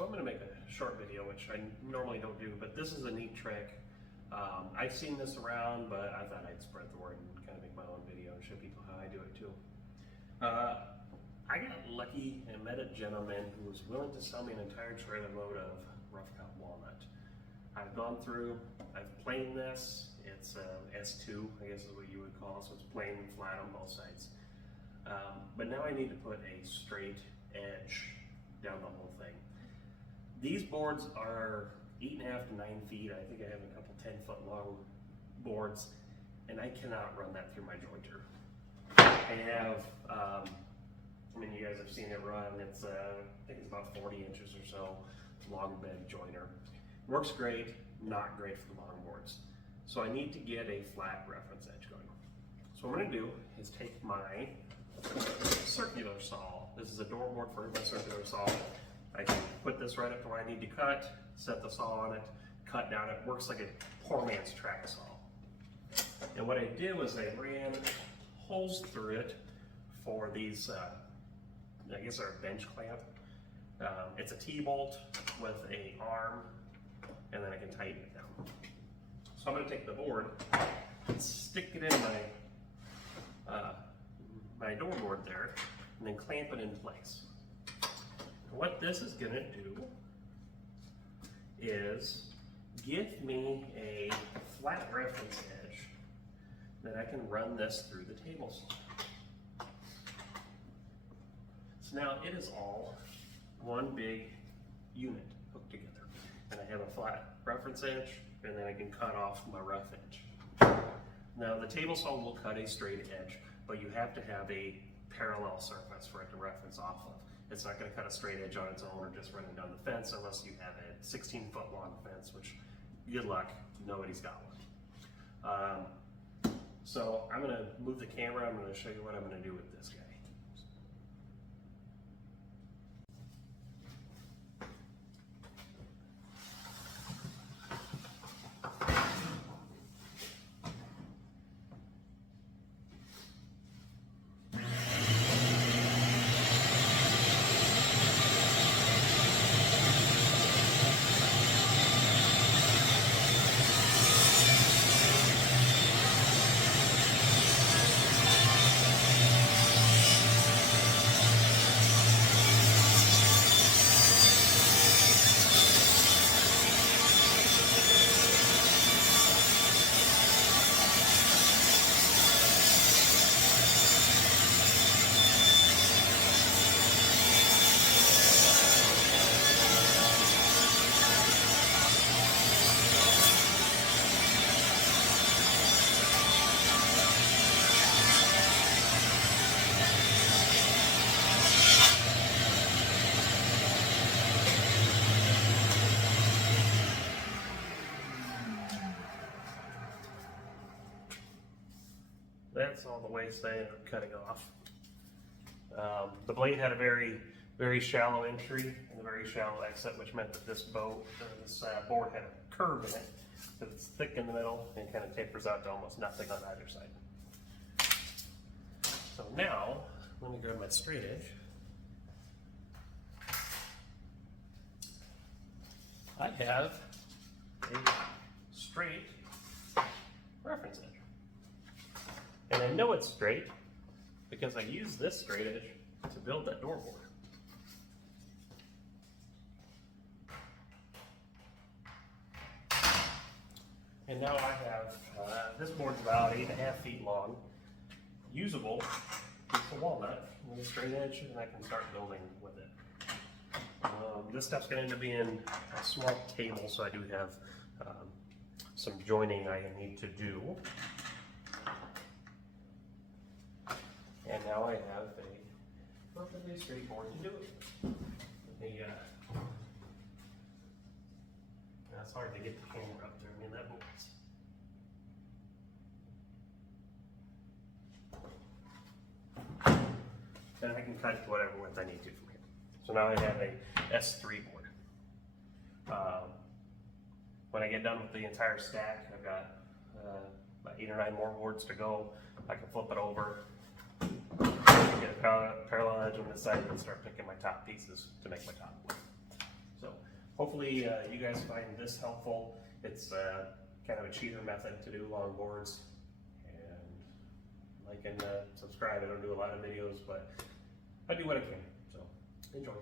So I'm going to make a short video, which I normally don't do, but this is a neat trick. I've seen this around, but I thought I'd spread the word and kind of make my own video and show people how I do it too. I got lucky and met a gentleman who was willing to sell me an entire trailer load of rough cut walnut. I've gone through, I've planed this. It's S2, I guess is what you would call it, so it's plain and flat on both sides. But now I need to put a straight edge down the whole thing. These boards are 8.5 to 9 feet. I think I have a couple 10-foot long boards, and I cannot run that through my jointer. I have, I mean, you guys have seen it run. It's, I think it's about 40 inches or so long bed joiner. Works great, not great for the long boards. So I need to get a flat reference edge going. So what I'm going to do is take my circular saw. This is a door board for my circular saw. I can put this right up to where I need to cut, set the saw on it, cut down. It works like a poor man's track saw. And what I did was I ran holes through it for these, I guess are a bench clamp. It's a T-bolt with an arm, and then I can tighten it down. So I'm going to take the board and stick it in my door board there, and then clamp it in place. And what this is going to do is give me a flat reference edge that I can run this through the table saw. So now it is all one big unit hooked together. And I have a flat reference edge, and then I can cut off my rough edge. Now the table saw will cut a straight edge, but you have to have a parallel surface for it to reference off of. It's not going to cut a straight edge on its own or just running down the fence unless you have a 16-foot long fence, which, good luck, nobody's got one. So I'm going to move the camera. I'm going to show you what I'm going to do with this guy. That's all the waste I ended up cutting off. The blade had a very shallow entry and a very shallow exit, which meant that this board had a curve in it. So it's thick in the middle and kind of tapers out to almost nothing on either side. So now, let me grab my straight edge. I have a straight reference edge. And I know it's straight because I used this straight edge to build that door board. And now I have, this board's about 8.5 feet long, usable piece of walnut with a straight edge, and I can start building with it. This stuff's going to end up being a small table, so I do have some joining I need to do. And now I have a perfectly straight board to do it. That's hard to get the camera up there. I mean, that moves. And I can cut it to whatever width I need to from here. So now I have a S3 board. When I get done with the entire stack, I've got about 8 or 9 more boards to go. I can flip it over, get a parallel edge on this side, and then start picking my top pieces to make my top board. So hopefully you guys find this helpful. It's kind of a cheater method to do longboards. And like and subscribe. I don't do a lot of videos, but I do what I can. So enjoy.